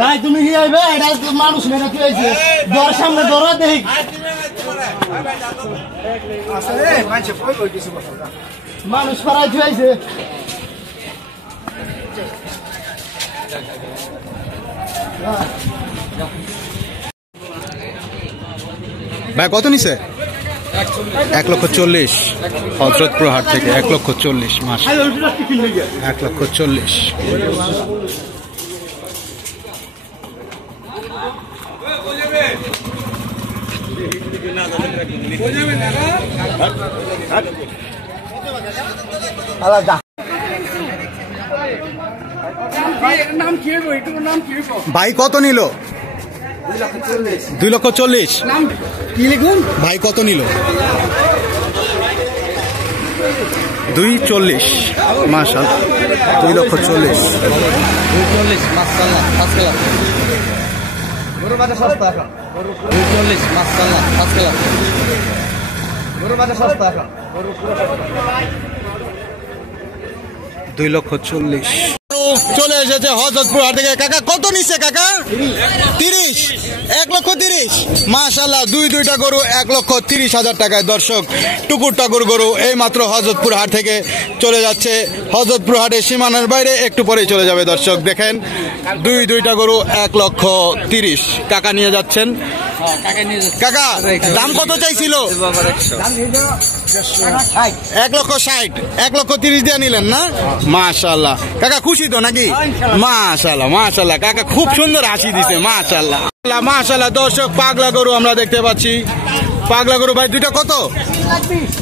ভাই তুমি কি আইবে এটা মানুষ মেরে কি হইছে দর সামনে দর দেখ আসলে মানুষ কই কই কিছু কথা মানুষ পারাই হইছে ভাই কত নিছে 1,40,000 হযরতপুর হাট থেকে 1,40,000 মাস 1,40,000 আলাদা ভাই কত নিল 2,40,000 কি লিখুন ভাই কত নিল 2,40,000 মাশাআল্লাহ 2,40,000 মাশাআল্লাহ মাশাআল্লাহ গরু বাজার সস্তা এখন 2,40,000 মাশাআল্লাহ মাশাআল্লাহ গরু বাজার সস্তা এখন গরু পুরো 2,40,000 চলে এসেছে হযরতপুর হাট থেকে কাকা কত নিচ্ছে কাকা 30 1,30,000 মাশাআল্লাহ দুইটা গরু 1,30,000 টাকায় দর্শক টুকুর টাকুর গরু এই মাত্র হযরতপুর হাট থেকে চলে যাচ্ছে হযরতপুর হাটের সীমানার বাইরে একটু পরেই চলে যাবে দর্শক দেখেন দুইটা গরু 1,30,000 টাকা নিয়ে যাচ্ছেন কাকা দাম কত চাইছিল 1,60,000 1,30,000 দিয়ে নিলেন না মাশাআল্লাহ কাকা খুশি তো নাকি মাশাআল্লাহ মাশাআল্লাহ কাকা খুব সুন্দর হাসি দিছে মাশাআল্লাহ মাশাআল্লাহ দর্শক পাগলা গরু আমরা দেখতে পাচ্ছি পাগলা গরু ভাই দুইটা কত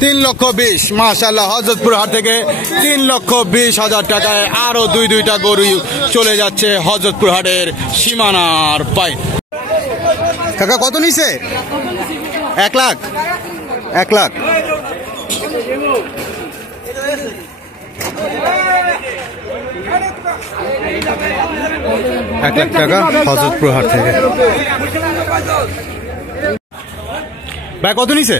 3,20,000 মাশাআল্লাহ হযরতপুর হাট থেকে 3,20,000 টাকায় আরো দুইটা গরু চলে যাচ্ছে হযরতপুর হাটের সীমানার বাইরে কাকা কত নিছে 1 লাখ 1 লাখ 1 লাখ টাকা হযরতপুর হাট থেকে ভাই কত নিছে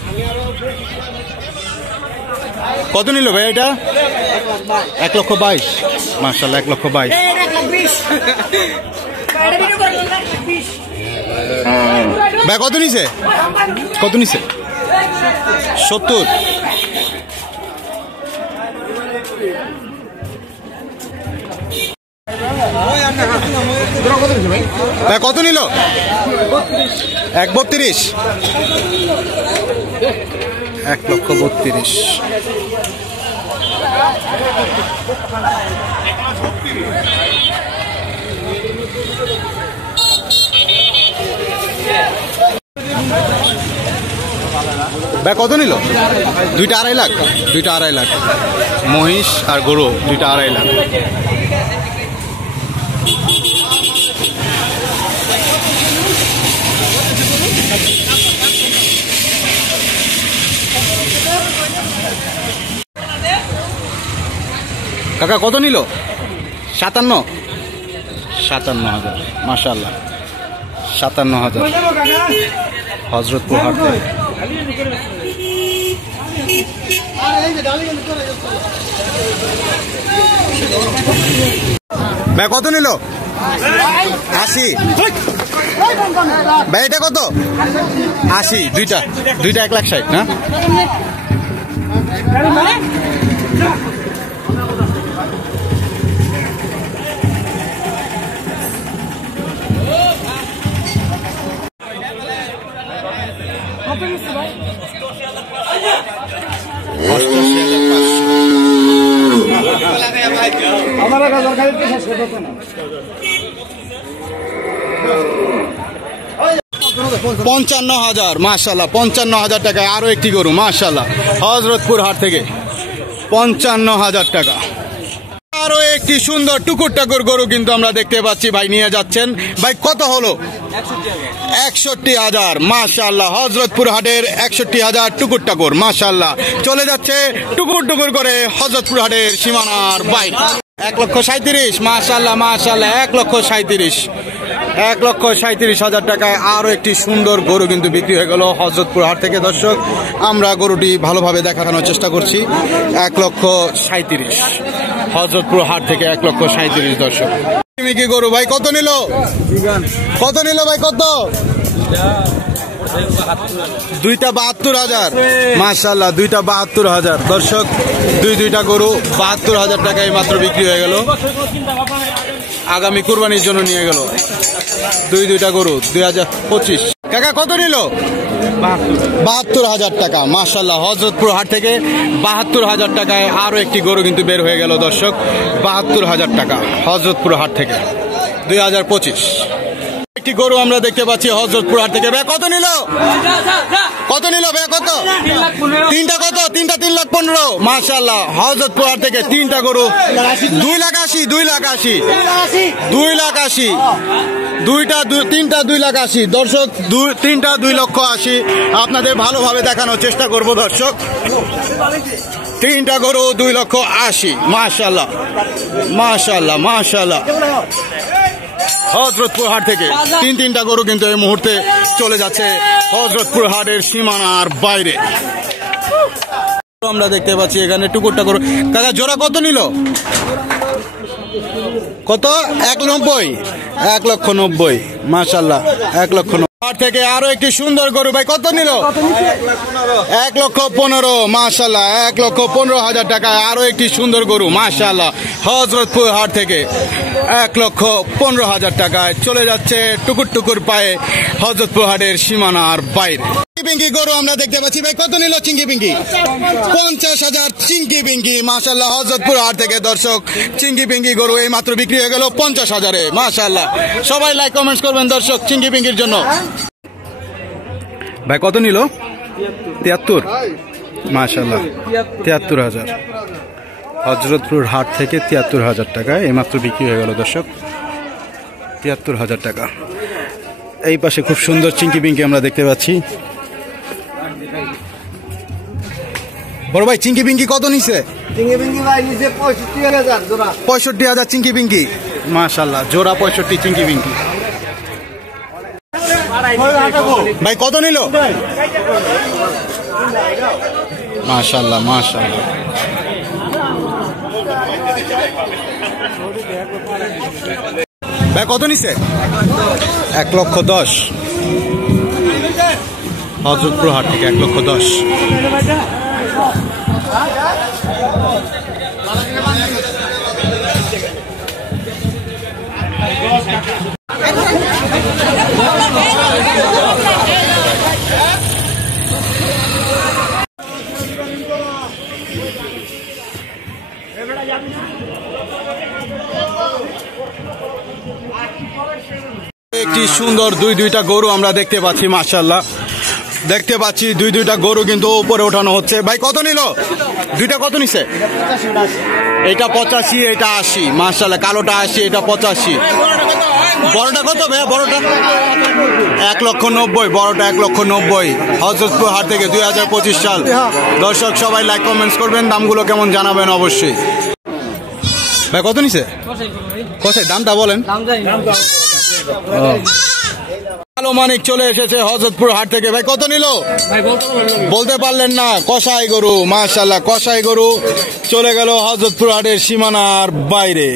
কত নিল ভাই এটা 1,22,000 মাশাআল্লাহ 1,22,000 ভাই কত নিছে 70 ভাই কত নিল 1,32,000 1,32,000 ভাই কত নিল 2.5 লাখ 2.5 লাখ মহিষ আর গরু 2.5 লাখ কাকা কত নিল 57,000 মাশাআল্লাহ 57,000 হযরতপুর হাট থেকে ভাই কত নিল 80 ভাই এটা কত 80 দুইটা 1,60,000 না আমার কাছে শেষ করতে না 55,000 মাশাআল্লাহ 55,000 টাকায় আরো একটি গরু মাশাআল্লাহ হযরতপুর হাট থেকে 55,000 টাকা আরো একটি সুন্দর টুকুর টাকুর গরু কিন্তু আমরা দেখতে পাচ্ছি ভাই নিয়ে যাচ্ছেন। ভাই কত হলো? 61,000। মাশাআল্লাহ, হযরতপুর হাটের 61,000 টুকুর টাকুর। মাশাআল্লাহ, চলে যাচ্ছে টুকুর টুকুর করে হযরতপুর হাটের সীমানার বাইরে। 1,37,000। মাশাআল্লাহ মাশাআল্লাহ, 1,37,000। 1,37,000 টাকায় আরো একটি সুন্দর গরু কিন্তু বিক্রি হয়ে গেল হযরতপুর হাট থেকে। দর্শক, আমরা গরুটি ভালোভাবে দেখানোর চেষ্টা করছি। 1,37,000 হযরতপুর হাট থেকে 1,37,000। দর্শক, কি গরু ভাই কত নিল? কত নিল ভাই? কত? দুইটা 72,000। মাশাআল্লাহ, দুইটা 72,000। দর্শক, দুইটা গরু 72,000 টাকায় মাত্র বিক্রি হয়ে গেল। আগামী কুরবানির জন্য নিয়ে গেল দুইটা গরু 2025। কাকা কত নিল? 72,000 টাকা। মাশাআল্লাহ, হযরতপুর হাট থেকে 72,000 টাকায় আরো একটি গরু কিন্তু বের হয়ে গেল। দর্শক, 72,000 টাকা হযরতপুর হাট থেকে 2025। একটি গরু আমরা দেখতে পাচ্ছি হযরতপুর হাট থেকে। ভাই কত নিল? কত নিল ভাই? কত? তিনটা কত? তিনটা 3,15,000। মাশাআল্লাহ, হযরতপুর হাট থেকে তিনটা গরু 2,80,000। 2,80,000। তিনটা 2,80,000। দর্শক, তিনটা 2,80,000। আপনাদের ভালোভাবে দেখানোর চেষ্টা করব। দর্শক, তিনটা গরু 2,80,000। মাশাআল্লাহ মাশাআল্লাহ মাশাআল্লাহ, হযরতপুর হাট থেকে তিনটা গরু কিন্তু এই মুহূর্তে চলে যাচ্ছে হযরতপুর হাটের সীমানার বাইরে। আমরা দেখতে পাচ্ছি এখানে টুকুরটা গরু। কাকা জোড়া কত নিল? কত? 1,90,000। 1,90,000। মাশাআল্লাহ, 1,90,000 হাট থেকে আরো একটি সুন্দর গরু। ভাই কত নিল? 1,15,000। মাশাআল্লাহ, 1,15,000 টাকায় আরো একটি সুন্দর গরু। মাশাআল্লাহ, হযরতপুর হাট থেকে 1,15,000 টাকায় চলে যাচ্ছে টুকুর টুকুর পায়ে হযরতপুর হাটের সীমানার বাইরে। পিঙ্কি গরু আমরা দেখতে পাচ্ছি। ভাই কত নিল চিঙ্কি পিঙ্কি? 50,000 চিঙ্কি পিঙ্কি। মাশাআল্লাহ, হযরতপুর হাট থেকে। দর্শক, চিঙ্কি পিঙ্কি গরু এই মাত্র বিক্রি হয়ে গেল 50,000-এ। মাশাআল্লাহ, সবাই লাইক কমেন্টস করবেন দর্শক চিঙ্কি পিঙ্কির জন্য। ভাই কত নিল? 73। মাশাআল্লাহ, 73,000 হযরতপুর হাট থেকে 73,000 টাকায় এই মাত্র বিক্রি হয়ে গেল। দর্শক, 73,000 টাকা। এই পাশে খুব সুন্দর চিঙ্কি পিঙ্কি আমরা দেখতে পাচ্ছি। বড় ভাই, চিঙ্কি পিঙ্কি কত নিছে? চিঙ্গি পিঙ্গি ভাই নিচে 65,000 জোড়া। 65,000 চিঙ্কি পিঙ্কি। মাশাআল্লাহ, জোড়া 65 চিঙ্কি পিঙ্কি। ভাই কত নিল? মাশাআল্লাহ মাশাআল্লাহ, ভাই কত নিছে? 1,10,000 হযরতপুর হাট থেকে 1,10,000। একটি সুন্দর দুইটা গরু আমরা দেখতে পাচ্ছি। মাশাআল্লাহ, দেখতে পাচ্ছি দুইটা গরু কিন্তু উপরে ওঠানো হচ্ছে। ভাই কত নিল? দুইটা কত নিছে? এটা 85, এটা 80। মাশাআল্লাহ, কালোটা 80, এটা 85। বড়টা কত ভাইয়া? বড়টা 1,90,000। বড়টা 1,90,000 হযরতপুর হাট থেকে 2025 সাল। দর্শক, সবাই লাইক কমেন্টস করবেন, দামগুলো কেমন জানাবেন অবশ্যই। ভাই কত নিছে? কত দামটা বলেন? কালো মানিক চলে এসেছে হযরতপুর হাট থেকে। ভাই কত নিল? বলতে পারলেন না। কসাই গরু। মাশাআল্লাহ, কসাই গরু চলে গেল হযরতপুর হাটের সীমানার বাইরে।